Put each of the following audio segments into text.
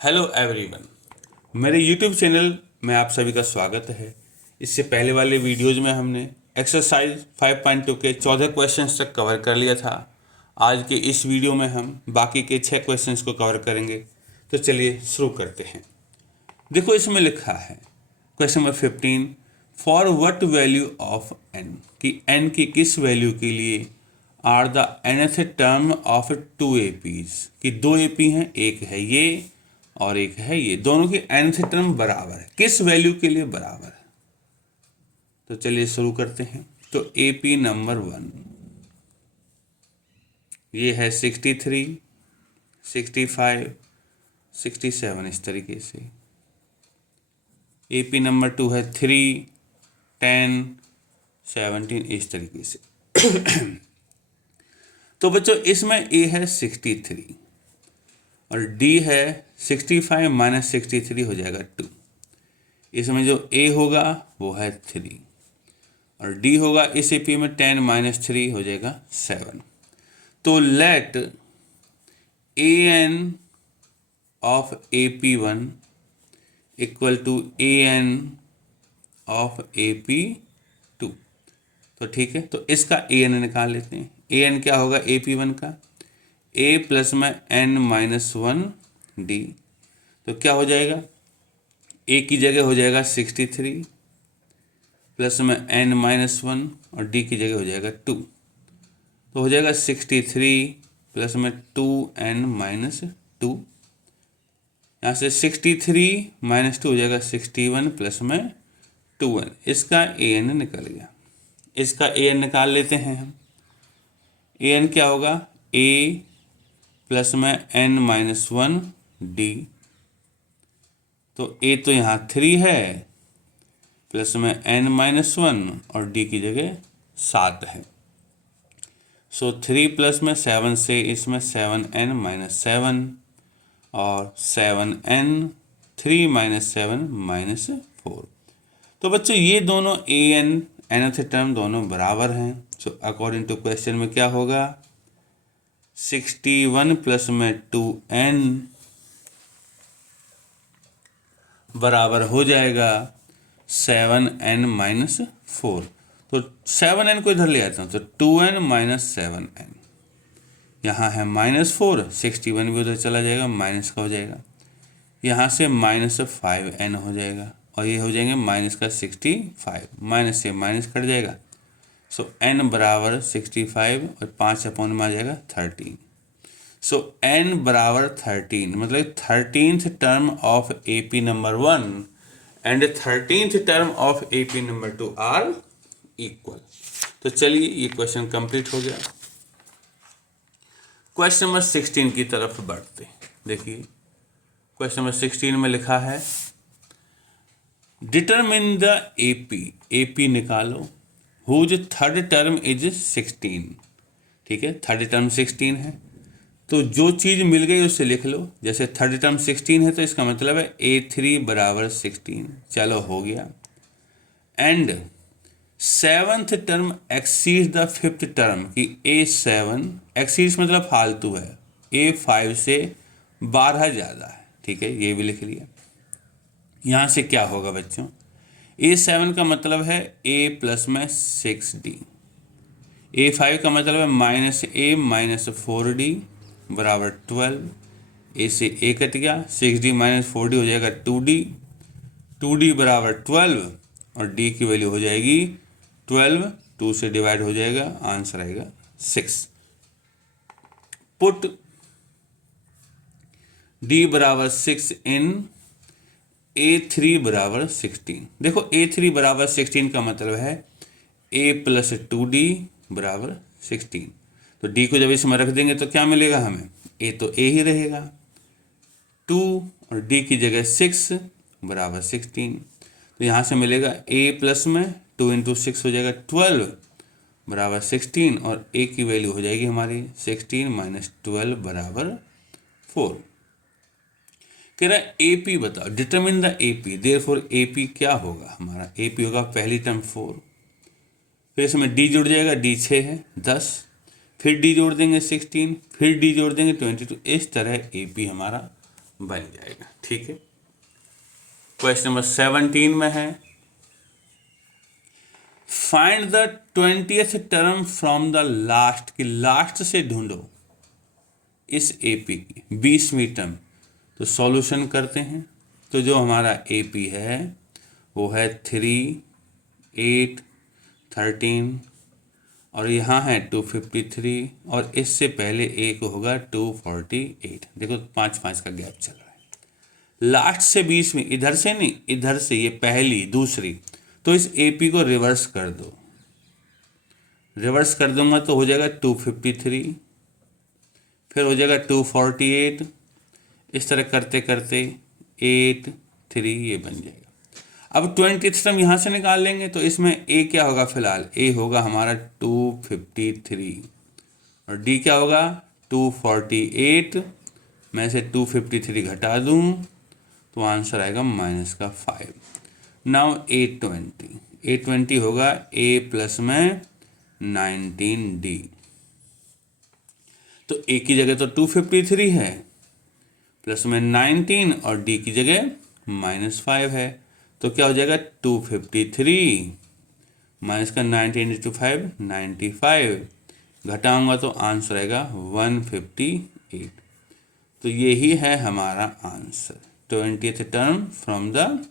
Hello everyone, मेरे YouTube channel में आप सभी का स्वागत है। इससे पहले वाले वीडियोज में हमने एक्सरसाइज 5.2 के 14 क्वेश्चंस तक कवर कर लिया था। आज के इस वीडियो में हम बाकी के 6 क्वेश्चंस को कवर करेंगे। तो चलिए शुरू करते हैं। देखो इसमें लिखा है question number 15, for what value of n, कि n की किस वैल्यू के लिए are the nth term of 2 APs, कि 2 AP हैं, एक है ये और एक है ये, दोनों की nth टर्म बराबर है, किस वैल्यू के लिए बराबर है। तो चलिए शुरू करते हैं। तो AP नंबर 1 ये है 63, 65, 67 इस तरीके से। AP नंबर 2 है 3, 10, 17 इस तरीके से। तो बच्चों इसमें A है 63 और D है 65 माइनस 63 हो जाएगा 2। इसमें जो A होगा वो है 3 और D होगा इस AP में 10 माइनस 3 हो जाएगा 7। तो let AN of AP1 equal to AN of AP2। तो ठीक है, तो इसका AN निकाल लेते हैं। AN क्या होगा AP1 का? A प्लस में N माइनस 1 D। तो क्या हो जाएगा? A की जगह हो जाएगा 63 प्लस में N माइनस 1 और D की जगह हो जाएगा 2। तो हो जाएगा 63 प्लस में 2N माइनस 2। यहाँ से 63 माइनस 2 हो जाएगा 61 प्लस में 2N। इसका AN निकल गया। इसका AN निकाल लेते हैं हम। AN क्या होगा? A प्लस में N माइनस 1 D। तो A तो यहाँ 3 है प्लस में N माइनस 1 और D की जगह 7 है। सो 3 प्लस में 7 से इसमें 7N माइनस 7 और 7N 3 माइनस 7 माइनस 4। तो बच्चों ये दोनों AN nth टर्म दोनों बराबर हैं। सो अकॉर्डिंग टू क्वेश्चन में क्या होगा? 61 प्लस में 2N बराबर हो जाएगा 7N माइनस 4। तो 7N को इधर ले आता हूँ तो 2N माइनस 7N। यहाँ है माइनस 4, 61 भी उधर चला जाएगा, माइनस का हो जाएगा। यहाँ से माइनस 5N हो जाएगा और ये हो जाएंगे माइनस का 65, माइनस से माइनस कट जाएगा। सो N बराबर 65 और 5 अपॉन में आ जाएगा 13। सो N बराबर 13, मतलब 13th term of AP number 1 and 13th term of AP number 2 are equal. तो चलिए ये क्वेश्चन कंप्लीट हो गया। क्वेश्चन नंबर 16 की तरफ बढ़ते हैं। देखिए क्वेश्चन नंबर 16 में लिखा है डिटरमिन द AP निकालो हुज थर्ड टर्म इज 16। ठीक है, थर्ड टर्म 16 है तो जो चीज़ मिल गई उससे लिख लो। जैसे थर्ड टर्म 16 है तो इसका मतलब है A3 बराबर 16। चलो हो गया। And seventh term exceed the fifth term, कि A7 एक्सीड मतलब फालतू है, A5 से 12 ज़्यादा है। ठीक है, ये भी लिख लिया। यहाँ से क्या होगा बच्चों? A7 का मतलब है A प्लस में 6D। A5 का मतलब है माइनस A माइनस 4D बराबर 12। A से A कट गया, 6D माइनस 4D हो जाएगा 2D। 2D बराबर 12 और D की वैल्यू हो जाएगी 12, 2 से डिवाइड हो जाएगा, आंसर आएगा 6। पुट D बराबर 6 इन A3 बराबर 16। देखो A3 बराबर 16 का मतलब है A प्लस 2D बराबर 16। तो D को जब इसमें रख देंगे तो क्या मिलेगा हमें? A तो A ही रहेगा, 2 और D की जगह 6 बराबर 16। तो यहाँ से मिलेगा A प्लस में 2 इंटू 6 हो जाएगा 12 बराबर 16 और A की वैल्यू हो जाएगी हमारी 16 माइनस 12 बराबर 4। कह रहा है AP बताओ, determine the AP। Therefore AP क्या होगा हमारा? AP होगा पहली टर्म 4, फिर इसमें D जुड़ जाएगा, D 6 है 10, फिर D जोड़ देंगे 16, फिर D जोड़ देंगे 22। इस तरह AP हमारा बन जाएगा। ठीक है, क्वेश्चन नंबर 17 में है, find the 20th term from the last, कि लास्ट से ढूंढो इस एपी की 20वीं टर्म। तो सॉल्यूशन करते हैं। तो जो हमारा एपी है वो है 3, 8, 13 और यहाँ है 253 और इससे पहले एक होगा 248। देखो 5-5 का गैप चल रहा है। लास्ट से 20 में, इधर से नहीं, इधर से, ये पहली दूसरी, तो इस एपी को रिवर्स कर दो। रिवर्स कर दूंगा तो हो जाएगा 253, फिर हो जाएगा 248, इस तरह करते करते 8, 3 ये बन जाएगा। अब 20th टर्म यहाँ से निकाल लेंगे तो इसमें ए क्या होगा, फिलहाल ए होगा हमारा 253 और डी क्या होगा 248। मैं से 253 घटा दूँ तो आंसर आएगा -5। नाउ A20 होगा A प्लस में 19D। तो A की जगह तो 253 है प्लस में 19 और D की जगह -5 है। तो क्या हो जाएगा 253 माइनस का 19 × 5 95, घटाऊंगा तो आंसर आएगा 158। तो यही है हमारा answer, 20th term from the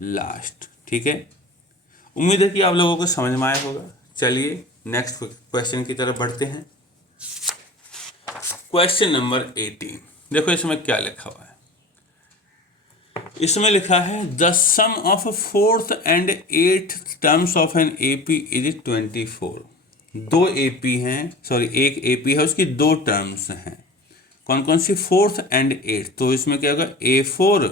last. ठीक है, उम्मीद है कि आप लोगों को समझ में आया होगा। चलिए नेक्स्ट क्वेश्चन की तरफ बढ़ते हैं। क्वेश्चन नंबर 18, देखो इसमें क्या लिखा हुआ है। इसमें लिखा है the sum of 4th and 8th terms of an AP is 24। दो एपी हैं, सॉरी एक एपी है, उसकी दो टर्म्स हैं। कौन कौन सी, 4th and 8th। तो इसमें क्या होगा A4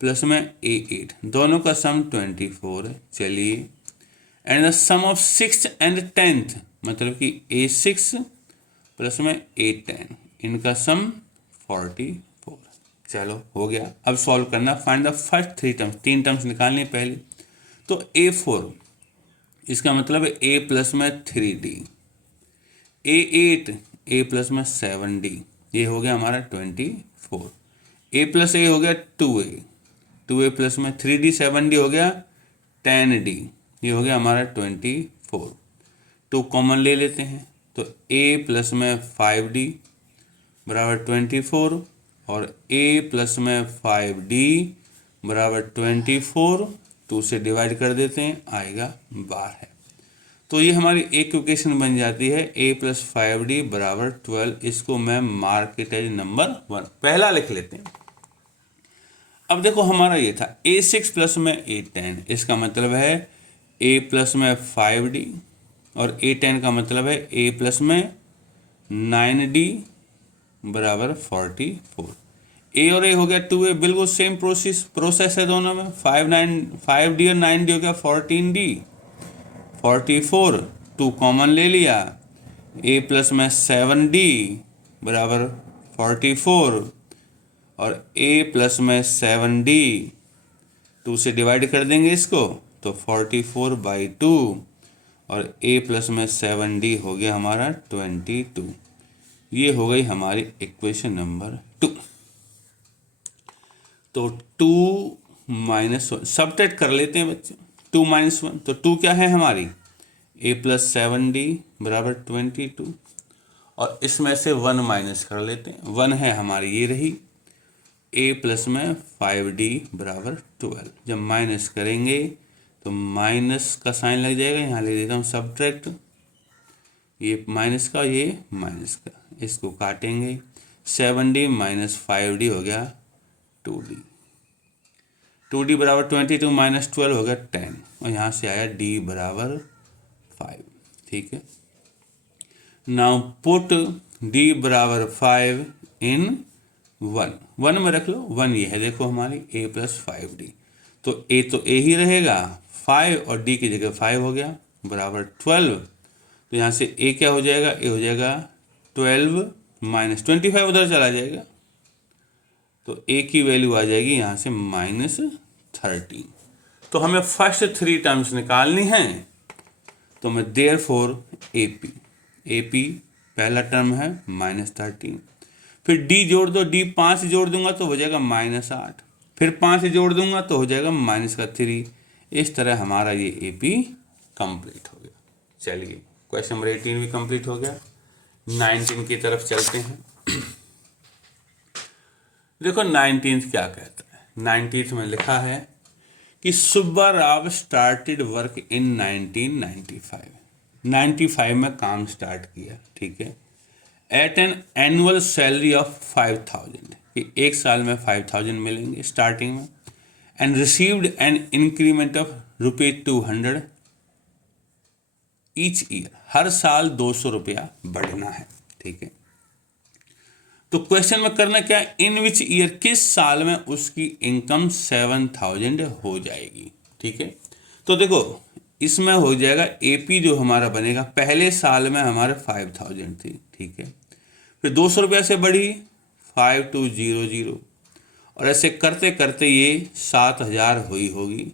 प्लस में A8, दोनों का सम 24 है। चलिए, and the sum of 6th and 10th, मतलब कि A6 प्लस में A10, इनका सम 44। चलो हो गया। अब सॉल्व करना, find the first 3 terms, 3 terms निकालनी पहले। तो A4 इसका मतलब है A प्लस में 3D, A8 A प्लस में 7D, ये हो गया हमारा 24। A प्लस A हो गया 2A, 2A प्लस में 3D 7D हो गया 10D, ये हो गया हमारा 24। 2 कॉमन ले लेते हैं तो A प्लस में 5D बराबर 24 और A प्लस में 5D बराबर 24। 2 से डिवाइड कर देते हैं, आएगा 12। तो ये हमारी एक इक्वेशन बन जाती है A प्लस 5D बराबर 12। इसको मैं मार्क इट एज नंबर 1, पहला लिख लेते हैं। अब देखो हमारा ये था A6 प्लस में A10, इसका मतलब है A प्लस में 5D और A10 का मतलब है A प्लस में 9D बराबर 44। A और A हो गया 2A, बिल्कुल सेम प्रोसेस है दोनों में। 5D और 9D हो गया 14D 44। 2 कॉमन ले लिया, A प्लस में 7D बराबर 44 और A प्लस में 7D 2 से डिवाइड कर देंगे इसको तो 44/2 और A प्लस में 7D हो गया हमारा 22। ये हो गई हमारी इक्वेशन नंबर 2। तो 2 - 1 सबट्रैक्ट कर लेते हैं बच्चे। 2 - 1 तो 2 क्या है हमारी, A प्लस 7D बराबर 22 और इसमें से 1 माइनस कर लेते हैं। 1 है हमारी ये रही, A प्लस में 5D बराबर 12। जब माइनस करेंगे तो माइनस का साइन लग जाएगा, यहाँ ले देता हूँ सबट्रैक्ट, ये माइनस का ये माइनस का, इसको काटेंगे। 7D माइनस 5D हो गया 2D, 2D बराबर 22 माइनस 12 हो गया 10 और यहाँ से आया D बराबर 5। ठीक है, नाउ पुट D बराबर 5 इन 1 में रख लो। 1 ये है देखो हमारी A प्लस 5D, तो A ही रहेगा, 5 और D की जगह 5 हो गया बराबर 12। तो यहाँ से A क्या हो जाएगा, A हो जाएगा 12 माइनस 25 उधर चला जाएगा तो A की वैल्यू आ जाएगी यहाँ से -13। तो हमें फर्स्ट 3 टर्म्स निकालनी हैं। तो मैं देयरफॉर AP पहला टर्म है -13, फिर डी जोड़ दो, डी 5 जोड़ दूंगा तो हो जाएगा -8, फिर 5 जोड़ दूंगा तो हो जाएगा -3। इस तरह हमारा ये AP कंप्लीट हो गया। चलिए क्वेश्चन नंबर 18 भी कंप्लीट हो गया। 19 की तरफ चलते हैं। देखो 19 क्या कहता है। 19 में लिखा है कि Subba Rao started work in 1995। 95 में काम स्टार्ट किया, ठीक है, at an annual salary of 5000, कि एक साल में 5000 मिलेंगे स्टार्टिंग में, and received an increment of ₹200 each year, हर साल 200 रुपया बढ़ना है, ठीक है। तो क्वेश्चन में करना क्या, इन विच ईयर, किस साल में उसकी इनकम 7000 हो जाएगी, ठीक है। तो देखो इसमें हो जाएगा AP जो हमारा बनेगा, पहले साल में हमारे 5000 थी, ठीक है, फिर 200 रुपया से बढ़ी 5200, और ऐसे करते करते ये 7000 हुई होगी।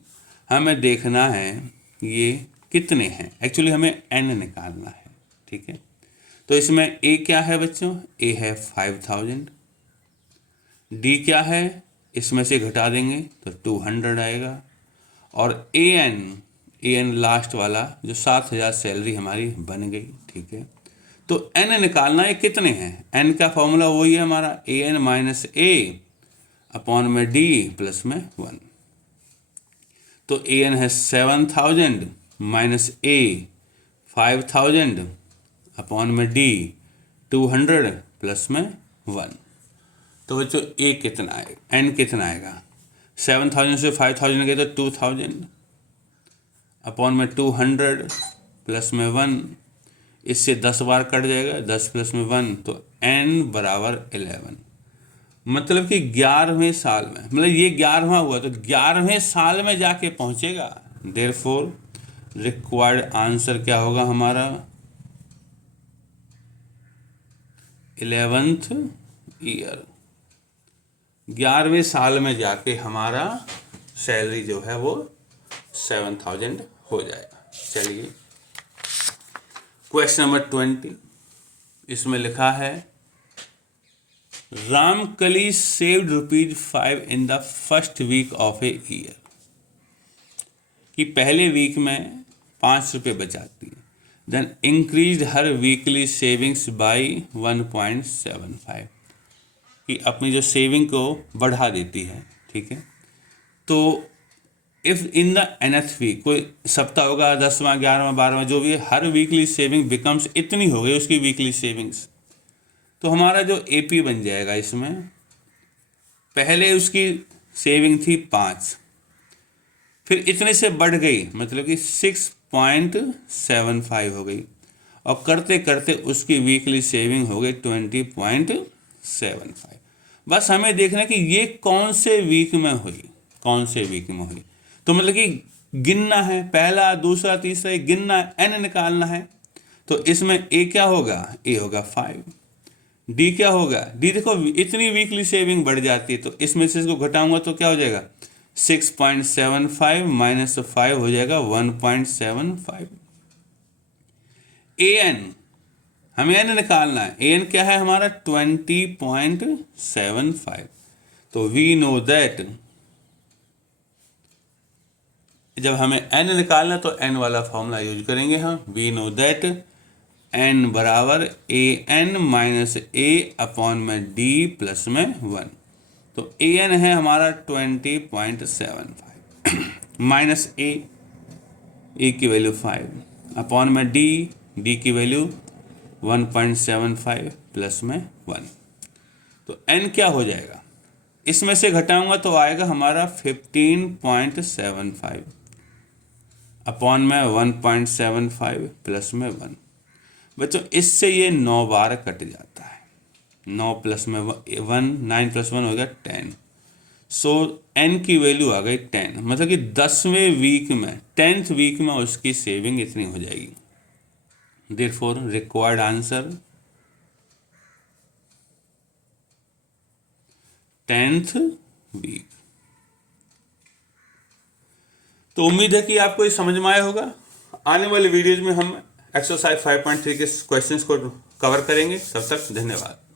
हमें देखना है ये कितने हैं, एक्चुअली हमें n निकालना है, ठीक है। तो इसमें A क्या है बच्चों, A है 5000, D क्या है, इसमें से घटा देंगे तो 200 आएगा, और AN लास्ट वाला जो 7000 सैलरी हमारी बन गई, ठीक है। तो n निकालना है कितने हैं, n का फॉर्मूला वही है हमारा AN माइनस A अपॉन में D प्लस में 1। तो AN है 7000 माइनस A 5000 अपॉन में D 200 प्लस में 1। तो बच्चों A कितना आएगा, N कितना आएगा, 7000 से 5000 गए तो 2000 अपॉन में 200 प्लस में 1, इससे 10 बार कट जाएगा, 10 प्लस में 1, तो N बराबर 11। मतलब कि 11वें साल में, मतलब ये 11वां हुआ तो 11वें साल में जाके पहुंचेगा। देयरफॉर रिक्वायर्ड आंसर क्या होगा हमारा, 11th ईयर, 11वें साल में जाके हमारा सैलरी जो है वो 7000 हो जाएगा। चलिए क्वेश्चन नंबर 20, इसमें लिखा है Ramkali saved ₹5 in the first week of a year, कि पहले वीक में 5 रुपये बचाती है, देन इंक्रीज हर वीकली सेविंग्स बाई 1.75, कि अपनी जो सेविंग को बढ़ा देती है, ठीक है। तो if in the nth week, कोई सप्ताह होगा, 10वां 11वां 12वां जो भी है, हर वीकली सेविंग बिकम्स इतनी हो गई उसकी वीकली सेविंग्स, तो हमारा जो AP बन जाएगा इसमें, पहले उसकी सेविंग थी 5, फिर इतने से बढ़ गई, मतलब कि 6.75 हो गई, और करते करते उसकी वीकली सेविंग हो गई 20.75। बस हमें देखना कि ये कौन से वीक में हुई, कौन से वीक में हुई। तो मतलब कि गिनना है, पहला दूसरा तीसरा गिनना है, n निकालना है। तो इसमें A क्या होगा, A होगा 5, D क्या होगा, D देखो इतनी वीकली सेविंग बढ़ जाती है, तो इसमें से इसको घटाऊंगा तो क्या हो जाएगा, 6.75 माइनस 5 हो जाएगा 1.75। AN, हमें n निकालना है, AN क्या है हमारा 20.75। तो वी नो दैट, जब हमें n निकालना तो n वाला फॉर्मूला यूज करेंगे हम, वी नो दैट n बराबर AN माइनस A अपॉन में D प्लस में 1। तो AN है हमारा 20.75 माइनस A की वैल्यू 5 अपॉन में D की वैल्यू 1.75 प्लस में 1। तो n क्या हो जाएगा, इसमें से घटाऊंगा तो आएगा हमारा 15.75 अपॉन में 1.75 प्लस में 1। बच्चों इससे ये 9 बार कट जाता है, 9 प्लस में 1, 9 प्लस 1 हो गया 10। सो n की वैल्यू आ गई 10, मतलब कि 10वें वीक में, 10th वीक में उसकी सेविंग इतनी हो जाएगी। Therefore required answer 10th week. तो उम्मीद है कि आपको ये समझ में आया होगा। आने वाले वीडियोज में हम एक्सरसाइज 5.3 के क्वेश्चंस को कवर करेंगे। तब तक धन्यवाद।